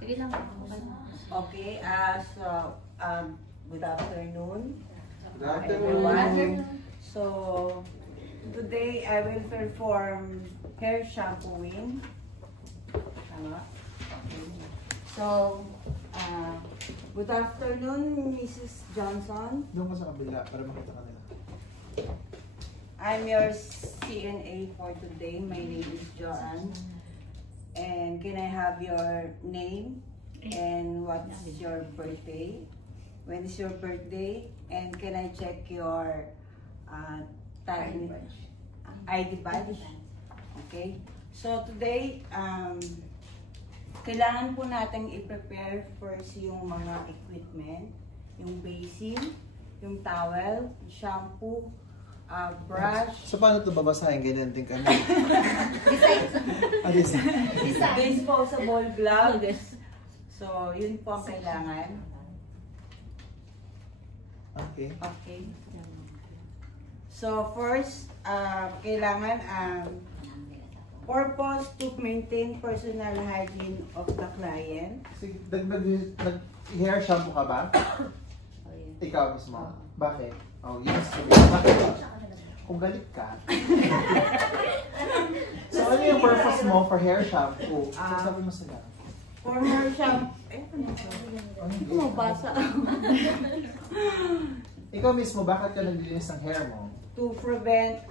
Sige lang. Okay, so good afternoon, Good afternoon. everyone. So today I will perform hair shampooing. Tama? Okay. So good afternoon, Mrs. Johnson. Doon ka sa kabila para makita ka nila. I'm your CNA for today. My name is Joanne. And can I have your name and what's your birthday? When is your birthday? And can I check your ID badge? Okay. So today, kailangan po natin i-prepare first yung mga equipment, yung basin, yung towel, shampoo, brush. So paano ito babasahin? Ganyan din kami. Disposable gloves. So, yun po ang kailangan. Okay. Okay. So, first, kailangan purpose to maintain personal hygiene of the client. Sige, nag-hair shampoo ka ba? Ikaw mismo. Bakit? Oh, yes. Bakit ba? Kung galit ka. So, ano yung purpose mo for hair shampoo? Sabi mo sila. For hair shampoo. Hindi ko mabasa. Ikaw mismo, bakit ka naglilinis ng hair mo? To prevent,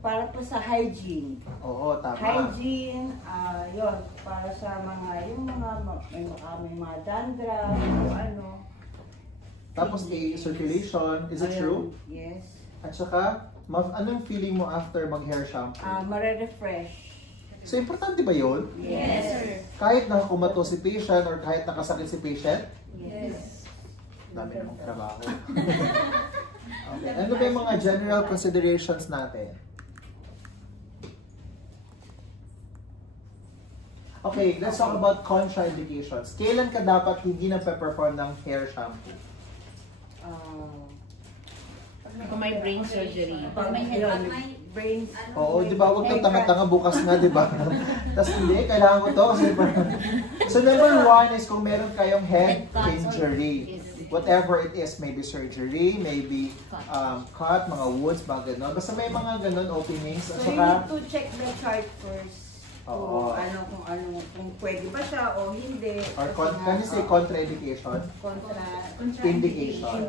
para po sa hygiene. Oo, tama. Hygiene, yun, para sa mga, yung mga, may mga dandruff, o ano. Tapos circulation, is it true? Yes. At saka, anong feeling mo after mag-hair shampoo? Mare-refresh. So, importante ba yun? Yes, sir. Kahit nakakumato si patient or kahit nakasakit si patient? Yes. Dami namang trabaho. Okay. Ano ba yung mga general considerations natin? Okay, let's talk about contraindications. Kailan ka dapat hindi na perform ng hair shampoo? Kung may brain surgery. Pag may brain. Oo, di ba? Huwag kang tanga-tanga bukas nga, di ba? Tapos hindi, kailangan ko to. So number one is kung meron kayong head injury. Whatever it is, maybe surgery, maybe cut, mga wounds, mga gano'n. Basta may mga gano'n openings. So you need to check the chart first. Oo. Kung pwede ba siya o hindi. Or can you say contraindication? Indication.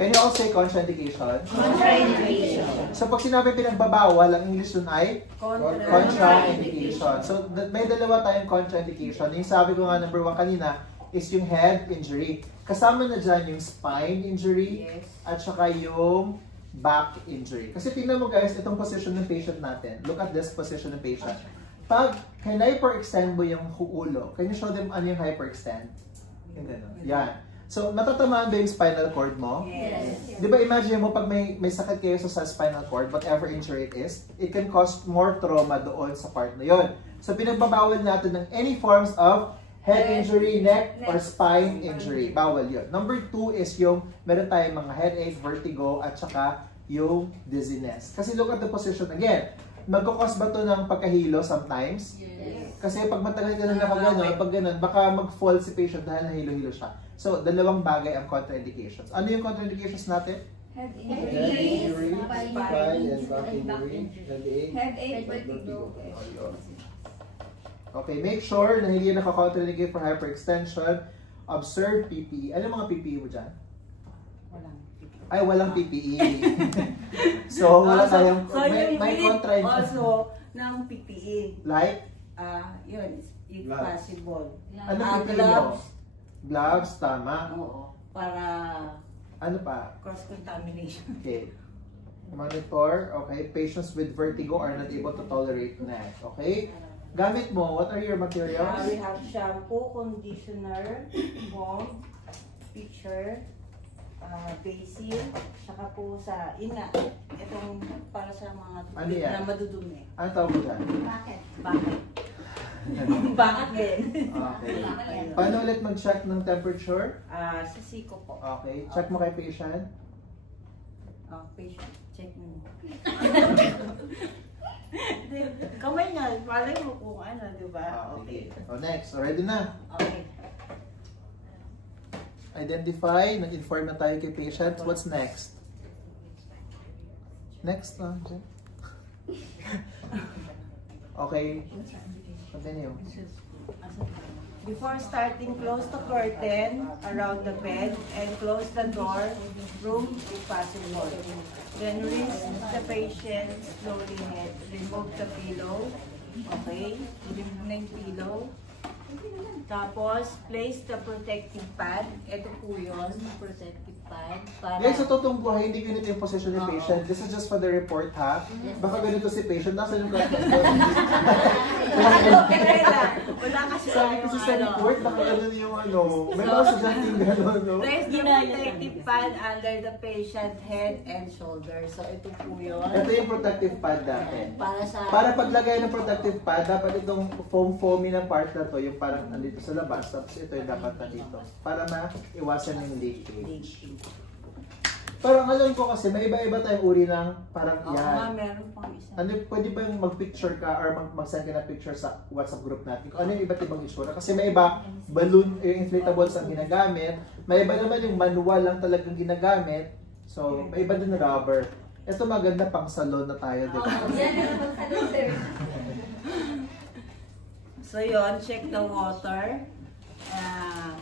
Can you also say contraindication? Contraindication. So pag sinabi pinagbabawal, ang English dun ay contraindication. So may dalawa tayong contraindication. Yung sabi ko nga number 1 kanina is yung head injury. Kasama na dyan yung spine injury at saka yung back injury. Kasi tingnan mo guys, itong position ng patient natin. Look at this position ng patient. Pag hyperextend mo yung ulo, can you show them ano yung hyperextend? Yung gano'n. Yan. So, natatamaan ba yung spinal cord mo? Yes. Di ba imagine mo pag may sakit kayo sa spinal cord, whatever injury it is, it can cause more trauma doon sa part na yon. So, pinagbabawal natin ng any forms of head injury, neck, or spine injury. Bawal yun. Number 2 is yung meron tayong mga headache, vertigo, at saka yung dizziness. Kasi look at the position again. Magkakos ba ito ng pagkahilo sometimes? Yes. Kasi pag matagal ka na nakagano, pag ganun, baka mag-fall si patient dahil nahilo-hilo siya. So, dalawang bagay ang contraindications. Ano yung contraindications natin? Head injury, spine and back injury, headache, vertigo. Okay, make sure na hindi naka-contraindicate for hyperextension. Observe PPE. Ano yung mga PPE mo dyan? Ay, walang PPE. So, wala tayong, may contra also ng PPE. like? Yun, if Gloves. possible. Ano PPE mo? Gloves. Gloves, tama. Oo. Para Ano pa? cross-contamination. Okay. Monitor, okay. Patients with vertigo are not able to tolerate neck, okay? Gamit mo, what are your materials? We have shampoo, conditioner, balm, pitcher, basil, saka po sa itong para sa mga Ano yan? na madudumi. Ano tawag mo dyan? Bakit? Bakit? Bakit? Okay. Paano ulit mag-check ng temperature? Sa siko po. Okay. Check mo kay patient. Patient, check mo. Kamay nga, palay mo kung ano, di ba? Okay. So next, ready na. Okay. Identify, nag-inform na tayo kay patient. What's next? Next na. Okay. Continue. Before starting, close the curtain around the bed and close the door, room if possible. Then rinse the patient slowly head. Remove the pillow. Okay? Remove na yung pillow. Tapos, place the protective pad. Ito po yun, protective pad. Para... Guys, sa totoong buhay, hindi ganito yung position ni patient. This is just for the report, ha? Baka ganito si patient. Nasa yung Wala kasi sabi kasi sa report, baka ganun yung ano. May mga suggesting gano'n, no? Place the protective pad under the patient head and shoulder. So, ito po yun. Ito yung protective pad natin. Para paglagay ng protective pad, dapat itong foamy na part na to, yung parang nandito sa labas, tapos ito yung dapat nandito. Para maiwasan yung leakage. Parang alam ko kasi, may iba-iba tayong uri ng parang yan. Meron pang isa. Ano, pwede ba yung mag-picture ka or mag-send ka na picture sa WhatsApp group natin? Kung ano yung iba't ibang itsura. Kasi may iba, balloon, yung inflatables ang ginagamit. May iba naman yung manual lang talagang ginagamit. So, may iba din rubber. Ito maganda pang salon na tayo, di ba? Yan yung pang salon, sir. So yun, check the water,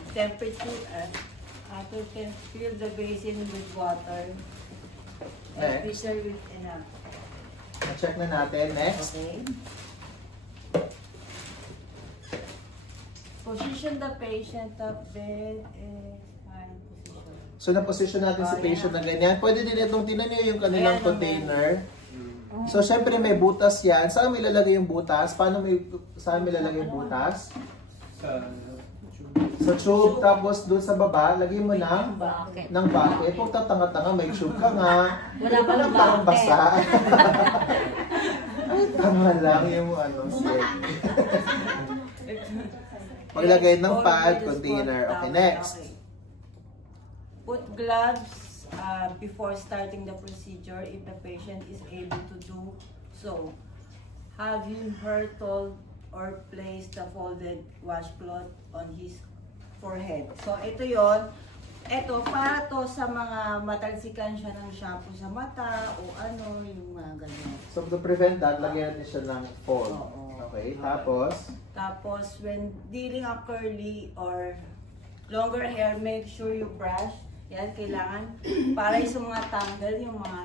temperature, after fill the basin with water, and filter with enough. Check na natin. Next. Okay. Position the patient up bed and fine position. So na-position natin si patient na ganyan. Pwede din itong tinan nyo yung kanilang container. So, syempre may butas yan. Saan may lalagay yung butas? Saan may lalagay yung butas? Sa tube. Tapos doon sa baba, lagay mo ng bucket. Huwag tatanga-tanga, may tube ka nga. Wala pa ng parang bucket. basa. Tama lang yung set. Maglagay ng pad, container. Okay, next. Put gloves before starting the procedure if the patient is able to do so. Have you told or placed the folded washcloth on his forehead? So ito yon. Ito para to sa mga matalsikan siya ng shampoo sa mata o ano yung mga ganyan. So to prevent that, lagyan natin siya ng fold. Okay, tapos when dealing a curly or longer hair, make sure you brush. Yan, kailangan para sa mga tanggal, yung mga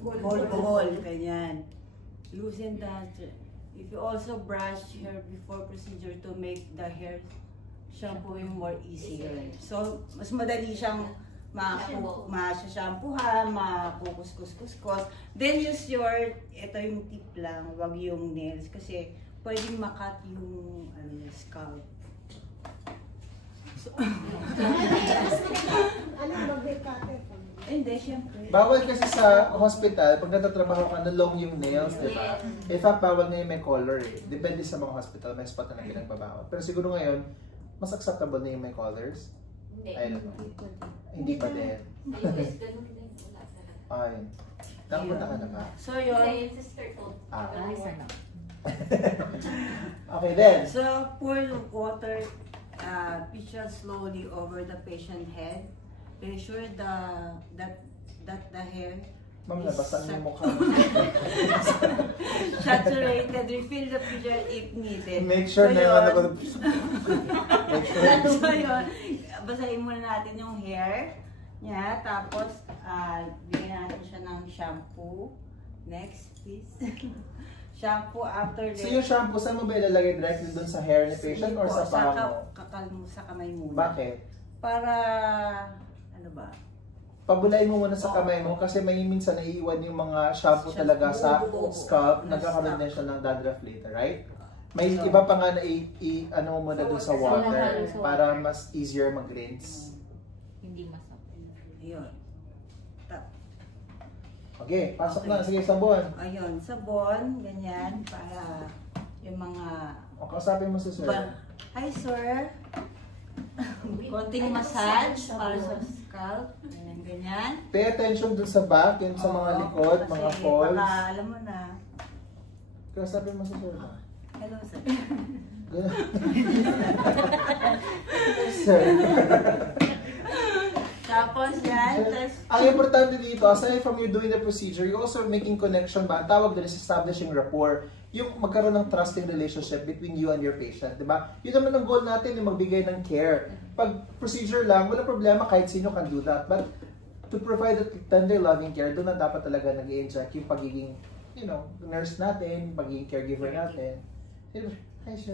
ball, ganyan. Loosen that. If you also brush hair before procedure to make the hair shampooing more easier. So, mas madali siyang ma-shampoohan, makukuskus-kuskus. Then use ito yung tip lang, wag yung nails. Kasi pwedeng makat yung scalp. So, hindi, syempre. bawal kasi sa hospital, pag natatrabaho ka, long yung nails, di ba? In fact, bawal ngayon may color eh. Depende sa mga hospital, may spot na pinagbabawal. Pero siguro ngayon, mas acceptable na yung may colors. Ayun. Hindi pa din. Ayun. Nakapunta ka na ba? So, yun. Okay then. So, pour water, pitch slowly over the patient head. Ensure that the hair Ma'am, nabasa niyo yung mukha. saturated. Refill the pitcher if needed. Make sure na yung ano. So yun, basahin muna natin yung hair niya. Tapos, bigyan natin siya ng shampoo. Next, please. Shampoo after So yung shampoo, saan mo ba ilalagay directly dun sa hair ni patient or sa paa mo? Sa kamay muna. Bakit? Para, ano ba? Pabulayin mo muna sa kamay mo kasi may minsan naiiwan yung mga shampoo talaga sa scalp. Nagkakaroon din siya ng dandruff later, right? May iba pa nga na ano mo muna dun sa water para mas easier mag-rinse. Hindi masakit. Yun. Okay, pasok na. Sige, sabon. Ayun, sabon, ganyan, para yung mga... O, kausapin mo si sir. Hi, sir. Konting massage para sa scalp. Ganyan, ganyan. Pay attention dun sa back, yung sa mga likod, mga kasi folds. baka, alam mo na, Kausapin mo sa sir. Hello, sir. Ganun. Sir. Tapos yan, tas Ang importante dito, aside from you doing the procedure, you're also making connection ba? Ang tawag doon is establishing rapport. Yung magkaroon ng trusting relationship between you and your patient, di ba? Yun naman ang goal natin, yung magbigay ng care. Pag procedure lang, wala problema, kahit sino can do that. But to provide that tender, loving care, doon na dapat talaga nag-i-inject yung pagiging, you know, nurse natin, pagiging caregiver natin. Hi, sir.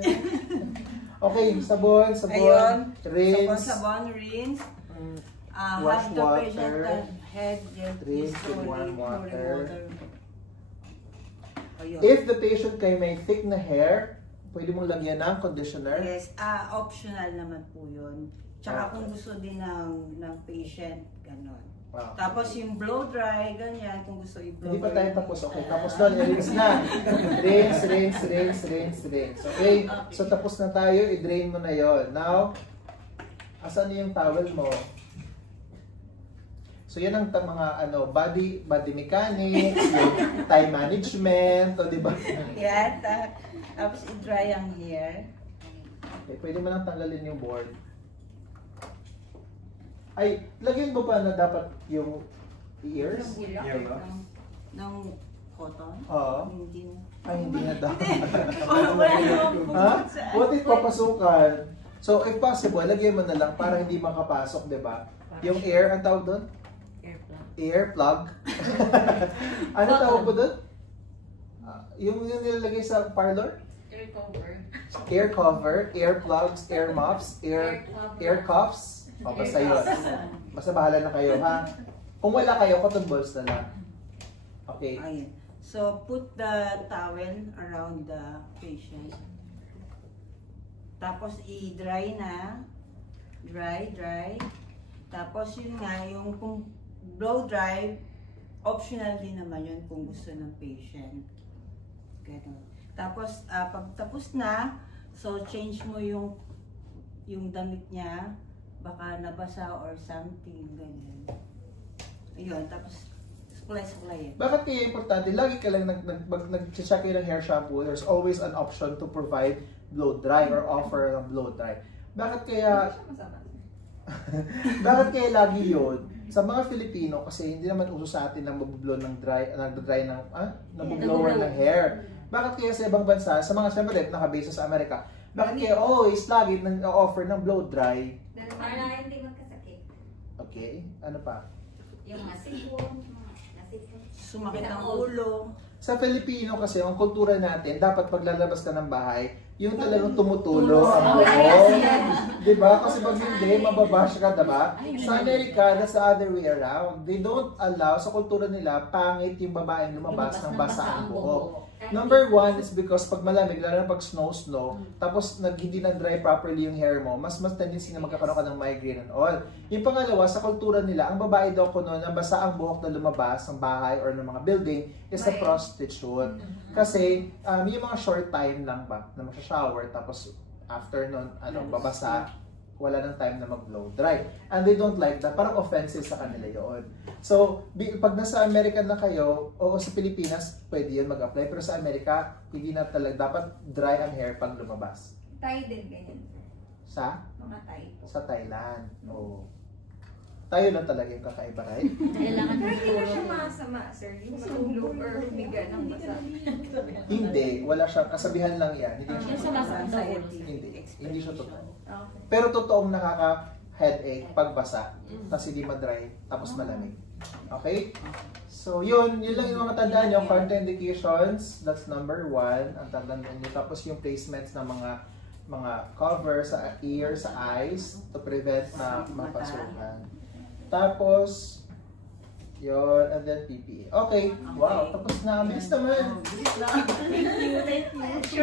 Okay, sabon, ayun, rinse. sabon, rinse. Wash Have the patient water. head gently, Rinse with slowly, warm water. Ayun. If the patient kay may thick na hair, pwede mong lagyan ng conditioner. Yes, optional naman po yun. Tsaka kung gusto din ng patient, gano'n. Wow. Tapos yung blow dry, ganyan, kung gusto i-blow Hindi pa dry. tayo tapos. Okay, tapos doon, i-rinse na. Rinse. Okay, so tapos na tayo, i-drain mo na yon. Now, asan yung towel mo? So yan ang mga body mechanics, yung time management, o di ba? Yan, tapos i-dry ang hair. Okay, pwede mo lang tanggalin yung board. Ay, lagyan mo pa na dapat yung ears? Ng cotton? Oo. Hindi na. Ay, hindi na dapat. Wala namang Ha? bukod sa- What if papasukan? So, if possible, lagyan mo na lang para hindi makapasok, di ba? Yung air, ang tawag doon? Air plug. Ano tawag mo doon? Yung nilalagay sa parlor? Air cover, air plugs, air muffs, air cuffs. O, basta yun. Basta bahala na kayo, ha? Kung wala kayo, cotton balls na lang. Okay. Ayan. So, put the towel around the patient. Tapos, i-dry na. Dry. Tapos, yun nga, yung kung blow dry, optional din naman yun kung gusto ng patient. Ganun. Tapos, pag tapos na, so change mo yung damit niya, baka nabasa or something, ganyan. Ayun, tapos supply. Bakit kaya importante? Lagi ka lang nag-check kayo ng hair shampoo, there's always an option to provide blow dry or offer ng blow dry. Bakit kaya bakit kaya lagi yun? Sa mga Filipino, kasi hindi naman uso sa atin na mag-blow ng nagda-dry ng, nag-blower ng hair. Bakit kaya sa ibang bansa, sa mga siyempre nakabase sa Amerika, bakit kaya always lagi nag-offer ng blow dry? Para hindi magkasakit. Okay, ano pa? Yung asipon. Sumakit ang ulo. Sa Filipino kasi, ang kultura natin, dapat paglalabas ka ng bahay, yung talagang tumutulo ang buhok. Diba? Kasi pag hindi, mababash ka, diba? Sa Amerika, that's the other way around. They don't allow, sa kultura nila, pangit yung babaeng lumabas ng basa ang buhok. Number one is because pag malamig, lalo na pag snow, tapos hindi na-dry properly yung hair mo, mas tendency na magkakaroon ka ng migraine and all. Yung pangalawa, sa kultura nila, ang babae daw ko noon, ang basa ang buhok na lumabas ng bahay or ng mga building is a prostitute. Kasi, yung mga short time lang ba, na mag-shower, tapos after nun, babasa, wala nang time na mag-blow dry. And they don't like that. Parang offensive sa kanila yun. So, pag nasa Amerika na kayo, o sa Pilipinas, pwede yun mag-apply. Pero sa Amerika, hindi na talaga. Dapat dry ang hair pag lumabas. Thai din, ganyan. Sa? Mga Thai. Sa Thailand. Oo. Tayo lang talaga yung kakaiba, right? Kailangan Pero hindi na siya siguro. masama, sir. Yung matulog or humiga ng basa. Hindi. Wala siya. Kasabihan lang yan. Hindi siya Yung sumasakit sa ulo. Hindi siya totoo. Okay. Pero totoong nakaka-headache pag basa, tapos hindi ma-dry, tapos malamig. Okay? So, yun lang yung mga tandaan nyo. Contraindications, that's number 1. Ang tandaan nyo. Tapos yung placements ng mga cover sa ear, sa eyes, to prevent na mapasukan. Tapos, yun, and then PPE. Okay, wow, tapos na. Bilis naman. Thank you.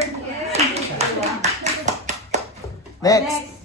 Next.